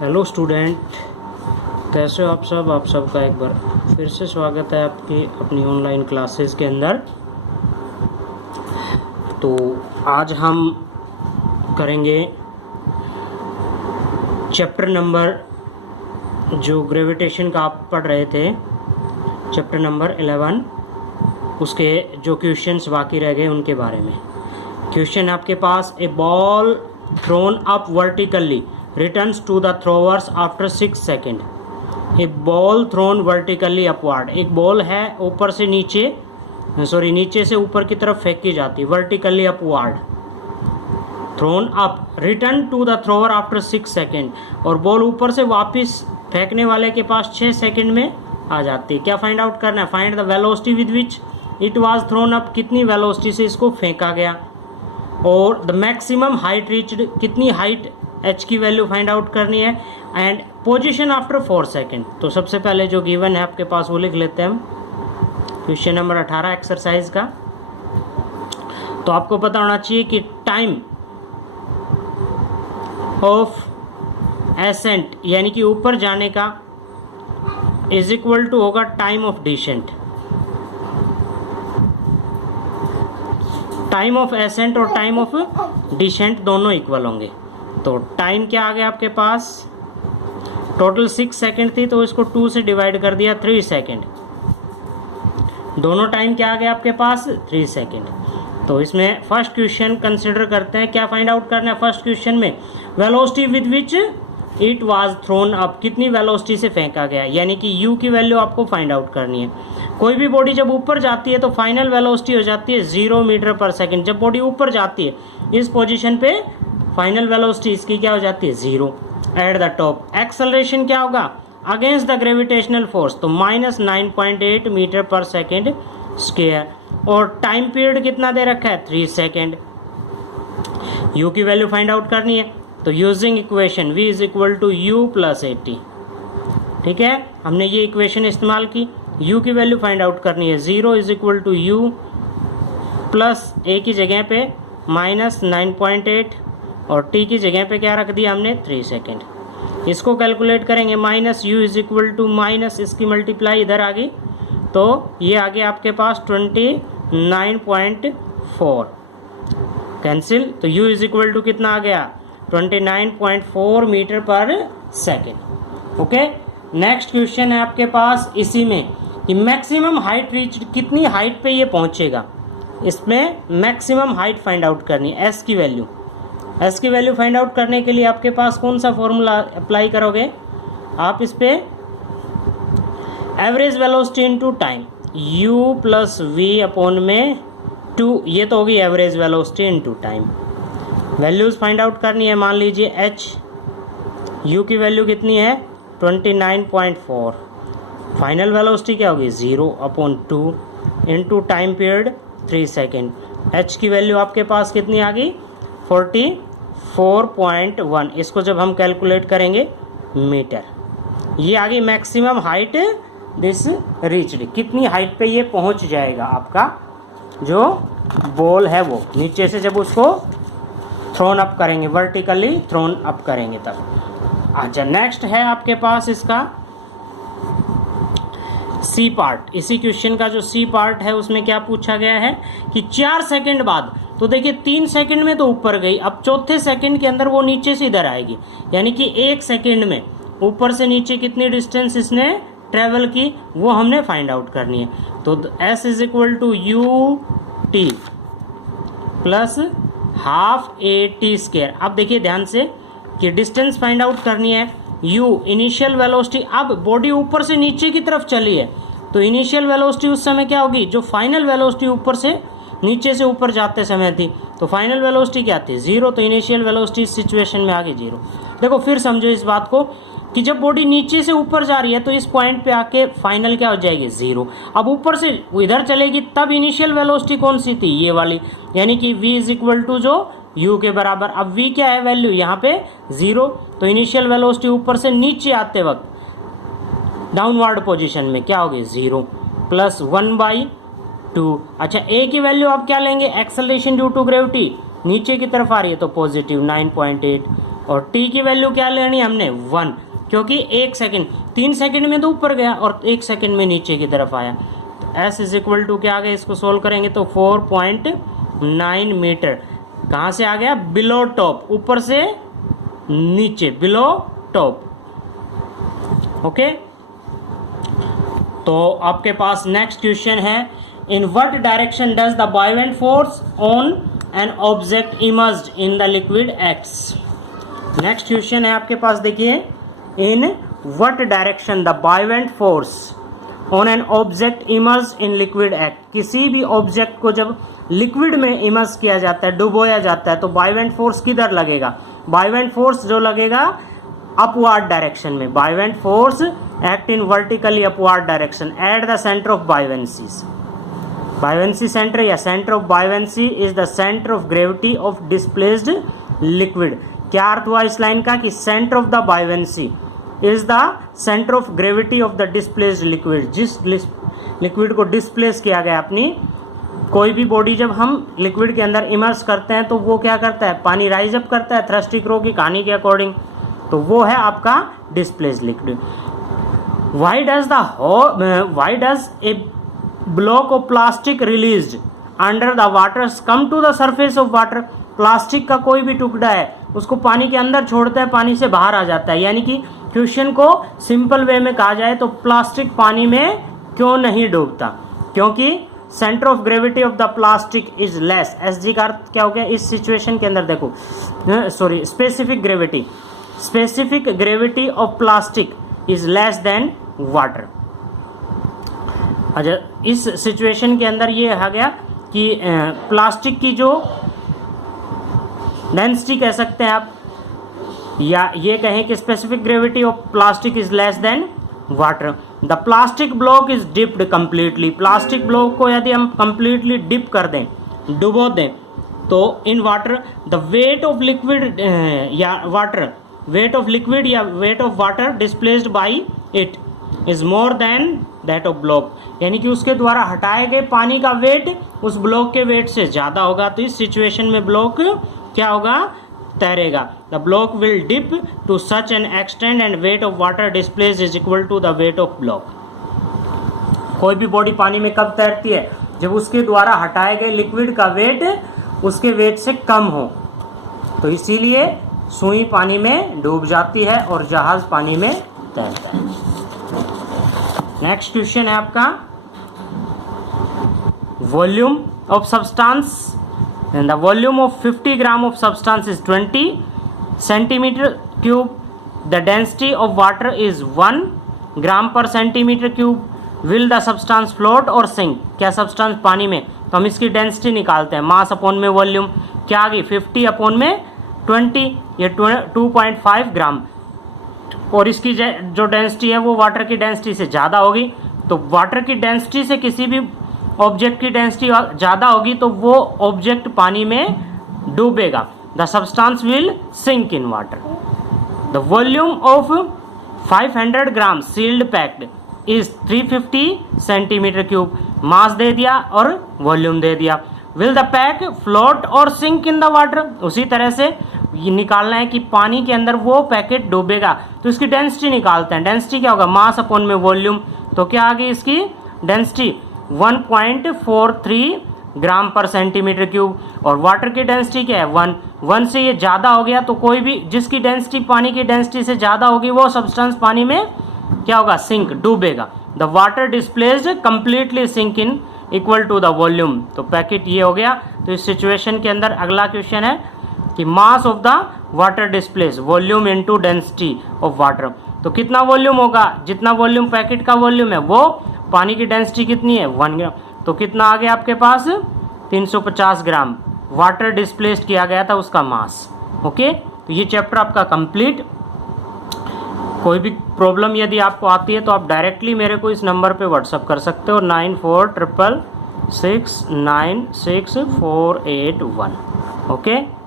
Hello student, कैसे हो आप सब। आप सबका एक बार फिर से स्वागत है आपकी अपनी ऑनलाइन क्लासेस के अंदर। तो आज हम करेंगे चैप्टर नंबर जो ग्रेविटेशन का आप पढ़ रहे थे, चैप्टर नंबर 11, उसके जो क्वेश्चंस बाकी रह गए उनके बारे में। क्वेश्चन आपके पास, a ball thrown up vertically returns to the throwers after 6 second. A ball thrown vertically upward, एक बॉल है ऊपर से नीचे नीचे से ऊपर की तरफ फेंकी जाती, vertically upward, thrown up, return to the thrower after 6 second, और बॉल ऊपर से वापस फेंकने वाले के पास 6 सेकेंड में आ जाती है। क्या फाइंड आउट करना है? Find the velocity with which it was thrown up, कितनी वेलोसिटी से इसको फेंका गया, और द मैक्सिमम हाइट रीच्ड, कितनी हाइट h की वैल्यू फाइंड आउट करनी है, एंड पोजीशन आफ्टर 4 सेकेंड। तो सबसे पहले जो गिवन है आपके पास वो लिख लेते हैं हम, क्वेश्चन नंबर 18 एक्सरसाइज का। तो आपको पता होना चाहिए कि टाइम ऑफ एसेंट यानी कि ऊपर जाने का इज इक्वल टू होगा time of descent. Time of ascent और टाइम ऑफ डिसेंट दोनों इक्वल होंगे। तो टाइम क्या आ गया आपके पास, टोटल 6 सेकेंड थी तो इसको 2 से डिवाइड कर दिया, 3 सेकेंड। दोनों टाइम क्या आ गया आपके पास, 3 सेकेंड। तो इसमें फर्स्ट क्वेश्चन कंसिडर करते हैं। क्या फाइंड आउट करना है फर्स्ट क्वेश्चन में? Velocity with which it was thrown up, कितनी वेलोसिटी से फेंका गया, यानी कि u की वैल्यू आपको फाइंड आउट करनी है। कोई भी बॉडी जब ऊपर जाती है तो फाइनल वेलोसिटी हो जाती है 0 मीटर पर सेकेंड। जब बॉडी ऊपर जाती है इस पोजीशन पे फाइनल वेलोसिटी इसकी क्या हो जाती है, 0 एट द टॉप। एक्सेलरेशन क्या होगा अगेंस्ट द ग्रेविटेशनल फोर्स, तो -9.8 मीटर पर सेकेंड स्क्वायर, और टाइम पीरियड कितना दे रखा है, 3 सेकेंड। u की वैल्यू फाइंड आउट करनी है, तो using equation v is equal to u plus 80। ठीक है, हमने ये इक्वेशन इस्तेमाल की। u की वैल्यू फाइंड आउट करनी है, 0 is equal to u plus a की जगह पे -9.8 और t की जगह पे क्या रख दिया हमने, 3 सेकेंड। इसको कैलकुलेट करेंगे, minus u is equal to minus इसकी मल्टीप्लाई इधर आ गई, तो ये आ गया आपके पास 29.4 कैंसिल। तो u इज इक्वल टू कितना आ गया, 29.4 metre per second. Okay, next question है आपके पास इसी में कि मैक्सिमम हाइट रीच, कितनी हाइट पे ये पहुंचेगा। इसमें मैक्सिमम हाइट फाइंड आउट करनी है, s की वैल्यू। s की वैल्यू फाइंड आउट करने के लिए आपके पास कौन सा फॉर्मूला अप्लाई करोगे आप? इस पे average velocity into time, u plus v upon में 2, ये तो होगी average velocity into time. Values find out करनी है, मान लीजिए h, u की वैल्यू कितनी है 29.4, फाइनल वेलोसिटी क्या होगी 0 upon 2 into time period 3 second. h की वैल्यू आपके पास कितनी आ गई 44.1। इसको जब हम कैलकुलेट करेंगे मीटर, ये आ गई मैक्सिमम हाइट दिस रीच्ड, कितनी हाइट पे ये पहुंच जाएगा आपका जो बॉल है वो, नीचे से जब उसको थ्रोन अप करेंगे, वर्टिकली थ्रोन अप करेंगे तब। अच्छा, नेक्स्ट है आपके पास इसका सी पार्ट। इसी क्वेश्चन का जो सी पार्ट है उसमें क्या पूछा गया है कि 4 सेकंड बाद, तो देखिए 3 सेकंड में तो ऊपर गई, अब चौथे सेकंड के अंदर वो नीचे से इधर आएगी, यानी कि 1 सेकंड में ऊपर से नीचे कितनी डिस्टेंस इसने ट्रेवल की वो हमने फाइंड आउट करनी है। तो s is equal to U T plus half A T square. अब देखिए ध्यान से कि डिस्टेंस फाइंड आउट करनी है, u इनिशियल वेलोसिटी, अब बॉडी ऊपर से नीचे की तरफ चली है तो इनिशियल वेलोसिटी उस समय क्या होगी, जो फाइनल वेलोसिटी ऊपर से नीचे से ऊपर जाते समय थी, तो फाइनल वेलोसिटी क्या थी 0, तो इनिशियल वेलोसिटी इस सिचुएशन में आ गई 0। देखो फिर समझो इस बात को कि जब बॉडी नीचे से ऊपर जा रही है तो इस पॉइंट पे आके फाइनल क्या हो जाएगी 0। अब ऊपर से इधर चलेगी तब इनिशियल वेलोसिटी कौन सी थी, ये वाली, यानी कि v इज इक्वल टू जो u के बराबर। अब v क्या है वैल्यू यहाँ पे 0, तो इनिशियल वेलोसिटी ऊपर से नीचे आते वक्त डाउनवर्ड पोजीशन में क्या होगी 0 प्लस 1/2। अच्छा, a की वैल्यू आप क्या लेंगे, एक्सेलरेशन ड्यू टू ग्रेविटी, नीचे की तरफ आ रही है तो पॉजिटिव 9.8 और t की वैल्यू क्या लेनी है हमने 1, क्योंकि 1 सेकंड, 3 सेकंड में तो ऊपर गया और 1 सेकंड में नीचे की तरफ आया। तो s इज इक्वल टू क्या आ गया, इसको सोल्व करेंगे तो 4.9 मीटर। कहाँ से आ गया, बिलो टॉप, ऊपर से नीचे, बिलो टॉप। ओके, तो आपके पास नेक्स्ट क्वेश्चन है, in what direction does the buoyant force on an object immersed in the liquid acts. Next question है आपके पास, देखिए, in what direction the buoyant force on an object immersed in liquid act. किसी भी object को जब liquid में emerge किया जाता है, डुबोया जाता है, तो बायोवेंट फोर्स किधर लगेगा, बायोवेंट फोर्स जो लगेगा अपवर्ड डायरेक्शन में। Buoyant force act in vertically upward direction at the centre of buoyancies. Buoyancy centre या centre of buoyancy is the centre of gravity of displaced liquid. क्या अर्थ हुआ इस लाइन का, कि centre of the buoyancy is the centre of gravity of the displaced liquid. जिस liquid को displace किया गया, अपनी कोई भी बॉडी जब हम लिक्विड के अंदर इमर्स करते हैं तो वो क्या करता है, पानी राइज अप करता है थ्रस्टिक रो की कहानी के अकॉर्डिंग, तो वो है आपका displaced liquid. Why does a block of plastic released under the water come to the surface of water. Plastic का कोई भी टुकड़ा है, उसको पानी के अंदर छोड़ता है, पानी से बाहर आ जाता है। यानी कि क्वेश्चन को सिंपल वे में कहा जाए तो प्लास्टिक पानी में क्यों नहीं डूबता, क्योंकि centre of gravity of the plastic is less. S G का अर्थ क्या हो गया इस सिचुएशन के अंदर, देखो sorry, specific gravity of plastic is less than water. अच्छा, इस सिचुएशन के अंदर ये आ गया कि प्लास्टिक की जो डेंसिटी कह सकते हैं आप, या ये कहें कि specific gravity of plastic is less than water. The plastic block is dipped completely. Plastic block को यदि हम कंप्लीटली डिप कर दें, डुबो दें, तो इन water the weight of liquid या वाटर, वेट ऑफ लिक्विड या wait of water displaced by it is more than that of block. यानी कि उसके द्वारा हटाए गए पानी का वेट उस ब्लॉक के वेट से ज़्यादा होगा। तो इस सिचुएशन में ब्लॉक क्या होगा, तैरेगा। The block will dip to such an extend and weight of water displaced is equal to the weight of block. कोई भी बॉडी पानी में कब तैरती है, जब उसके द्वारा हटाए गए लिक्विड का वेट उसके वेट से कम हो। तो इसीलिए सुई पानी में डूब जाती है और जहाज पानी में तैरता है। नेक्स्ट क्वेश्चन है आपका, volume of substance and the volume of 50 gram of substance is 20 centimeter cube. The density of water is 1 gram per centimeter cube. Will the substance float or sink? क्या substance पानी में, तो हम इसकी density निकालते हैं, मास अपॉन में volume, क्या आ गई 50 अपॉन में 20, ये 2.5 ग्राम। और इसकी जो डेंसिटी है वो वाटर की डेंसिटी से ज़्यादा होगी। तो वाटर की डेंसिटी से किसी भी ऑब्जेक्ट की डेंसिटी ज़्यादा होगी तो वो ऑब्जेक्ट पानी में डूबेगा। The substance will sink in water. The volume of 500 gram sealed packed is 350 centimetre cube. Mass दे दिया और वॉल्यूम दे दिया। विल द पैक फ्लोट और सिंक इन द वाटर। उसी तरह से ये निकालना है कि पानी के अंदर वो पैकेट डूबेगा, तो इसकी डेंसिटी निकालते हैं। डेंसिटी क्या होगा, मास अपॉन में वॉल्यूम। तो क्या आ गई इसकी डेंसिटी 1.43 ग्राम पर सेंटीमीटर क्यूब। और वाटर की डेंसिटी क्या है 1 से ये ज़्यादा हो गया तो कोई भी जिसकी डेंसिटी पानी की डेंसिटी से ज़्यादा होगी वो सब्सटेंस पानी में क्या होगा, सिंक, डूबेगा। The water displaced completely sink in equal to the volume. तो पैकेट ये हो गया। तो इस सिचुएशन के अंदर अगला क्वेश्चन है कि mass of the water displace volume into density of water. तो कितना वॉल्यूम होगा, जितना वॉल्यूम पैकेट का वॉल्यूम है वो पानी की डेंसिटी कितनी है 1 ग्राम। तो कितना आ गया आपके पास 350 ग्राम वाटर डिस्प्लेस्ड किया गया था उसका मास। ओके, तो ये चैप्टर आपका कंप्लीट। कोई भी प्रॉब्लम यदि आपको आती है तो आप डायरेक्टली मेरे को इस नंबर पे व्हाट्सअप कर सकते हो 9466966481। ओके।